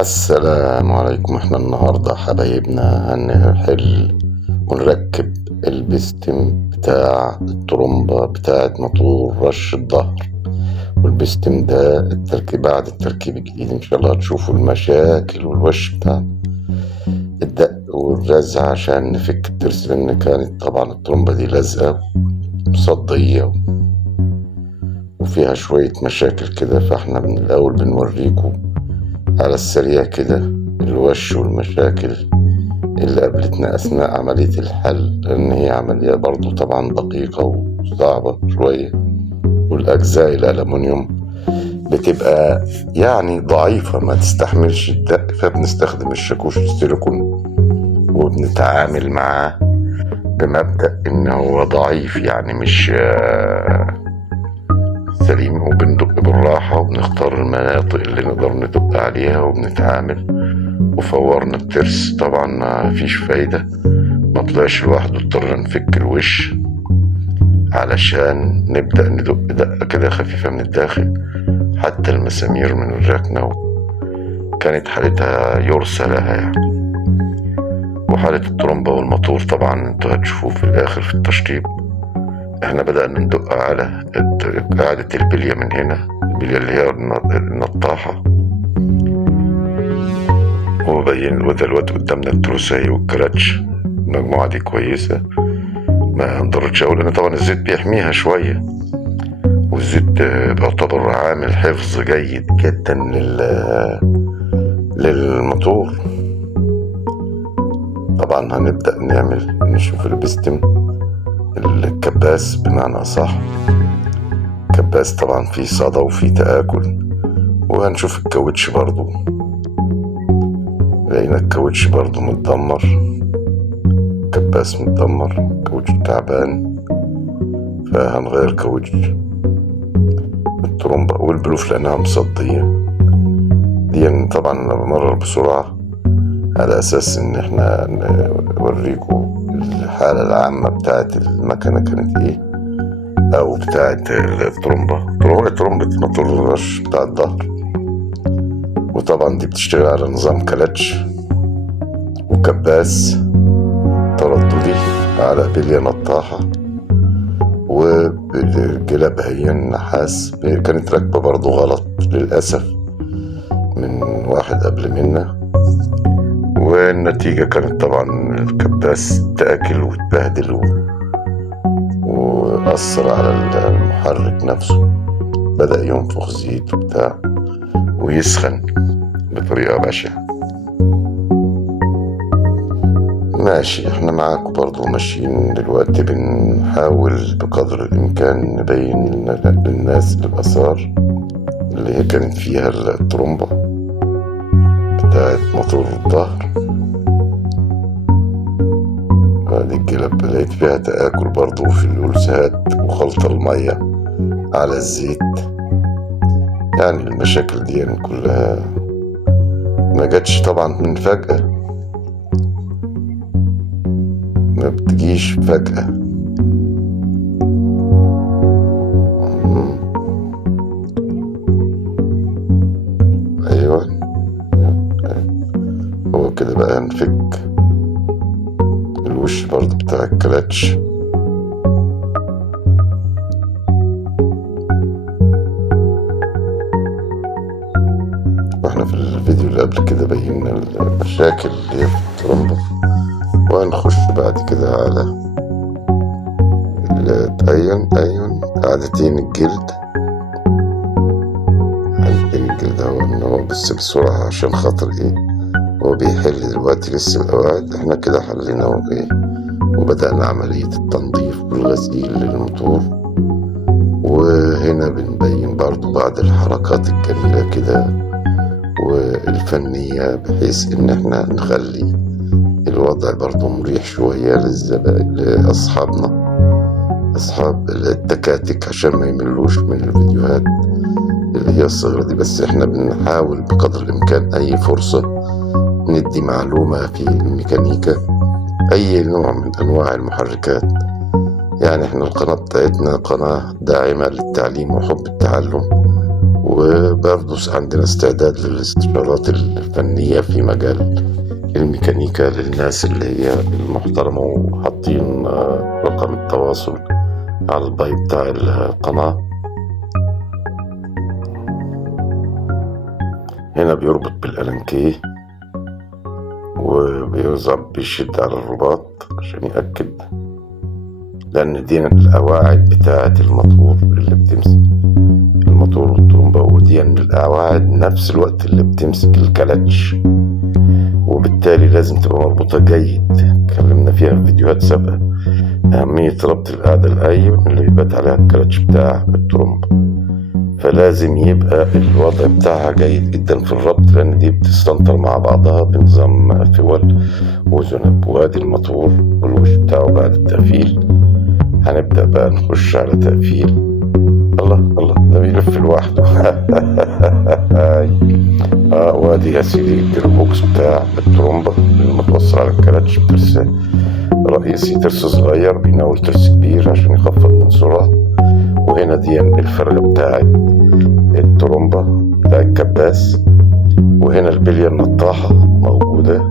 السلام عليكم. احنا النهاردة حبايبنا هنحل ونركب البستم بتاع الترومبة بتاعة موتور رش الظهر. والبستم ده بعد التركيب الجديد ان شاء الله هتشوفوا المشاكل والوش بتاع الدق والرزع عشان نفك الترس، لان كانت طبعا الترومبة دي لازقة مصدية وفيها شوية مشاكل كده، فاحنا من الاول بنوريكم على السريع كده الوش والمشاكل اللي قابلتنا أثناء عملية الحل، لأن هي عملية برضو طبعا دقيقة وصعبة شوية، والأجزاء الألمنيوم بتبقى يعني ضعيفة ما تستحملش الدق، فبنستخدم الشاكوش السيليكون وبنتعامل معاه بمبدأ إن هو ضعيف، يعني مش سليم، وبندق بالراحة وبنختار المناطق اللي نقدر ندق عليها وبنتعامل. وفورنا الترس طبعا ما فيش فايدة، ما طلعش لوحده، اضطرنا نفك الوش علشان نبدأ ندق دقة كده خفيفة من الداخل. حتى المسامير من الركنة كانت حالتها يرثى لها يعني. وحالة الترومبة والموتور طبعا انتوا هتشوفوه في الآخر في التشطيب. احنا بدأنا ندق على قاعدة البلية من هنا، البلية اللي هي النطاحة، وبين دلوقتي قدامنا التروسية والكراتش. المجموعة دي كويسة، ما نقدرش اقول ان طبعا الزيت بيحميها شوية، والزيت بيعتبر عامل حفظ جيد جدا للموتور. طبعا هنبدأ نشوف البستم الكباس بمعنى أصح. كباس طبعا فيه صدى وفيه تآكل، وهنشوف الكاوتش برضو، لقينا الكاوتش برضو متدمر، كباس متدمر، كاوتش تعبان، فهنغير كاوتش الترومبة. والبلوف لأنها مصدية دي طبعا أنا بمرر بسرعة على أساس إن احنا نوريكم الحالة العامة بتاعت المكنة كانت ايه، أو بتاعت ترومبة موتور الرش بتاع الظهر. وطبعا دي بتشتغل على نظام كلاتش وكباس ترددي على بلية نطاحة وجلب هي النحاس. كانت راكبة برضو غلط للأسف من واحد قبل منا، والنتيجة كانت طبعا الكباس تأكل وتبهدل وأثر على المحرك نفسه، بدأ ينفخ زيت وبتاع ويسخن بطريقة بشعة. ماشي، احنا معاكم برضو ماشيين دلوقتي، بنحاول بقدر الامكان نبين للناس الآثار اللي هي كانت فيها الترومبة بتاعت موتور الظهر. هذه الجلب لقيت فيها تآكل برضو في الألسات وخلط المية على الزيت. يعني المشاكل دي يعني كلها ما جاتش طبعا من فجأة، ما بتجيش فجأة. ايوه هو كده بقى نفك الوش برضه بتاع الكلاتش. واحنا في الفيديو اللي قبل كده بينا المشاكل اللي هي في الترومبة، وهنخش بعد كده على ايون قاعدتين الجلد. قاعدتين الجلد هو ان هو بس بسرعة عشان خاطر ايه هو بيحل دلوقتي لسه القواعد. احنا كده حلينا وايه وبدأنا عملية التنظيف والغسيل للموتور. وهنا بنبين برضو بعض الحركات الجميلة كده والفنية، بحيث ان احنا نخلي الوضع برضو مريح شوية لأصحابنا أصحاب التكاتك، عشان ما يملوش من الفيديوهات اللي هي الصغيرة دي. بس احنا بنحاول بقدر الإمكان أي فرصة ندي معلومة في الميكانيكا، أي نوع من أنواع المحركات. يعني احنا القناة بتاعتنا قناة داعمة للتعليم وحب التعلم، وبرضه عندنا استعداد للاستشارات الفنية في مجال الميكانيكا للناس اللي هي المحترمة، وحاطين رقم التواصل على الباي بتاع القناة. هنا بيربط بالألانكيه بيشد على الرباط عشان يأكد، لأن دي القواعد بتاعة الموتور اللي بتمسك الموتور والطرمبة، ودي القواعد نفس الوقت اللي بتمسك الكلاتش، وبالتالي لازم تبقى مربوطة جيد. اتكلمنا فيها في فيديوهات سابقة أهمية ربط القاعدة الأيون اللي بيبات عليها الكلاتش بتاع الطرمبة، فلازم يبقى الوضع بتاعها جيد جدا في الربط، لأن دي بتستنطر مع بعضها بنظام فول وذنب. وادي الموتور والوش بتاعه بعد التقفيل. هنبدأ بقى نخش على تقفيل. الله ده بيلف لوحده. وادي يا سيدي الجيربوكس بتاع الطرمبة المتوصل على الكلاتش بترس رئيسي، ترس صغير بيناول ترس كبير عشان يخفض من سرعة. وهنا دي الفرغة بتاعت الطرمبة بتاع الكباس، وهنا البلية النطاحة موجودة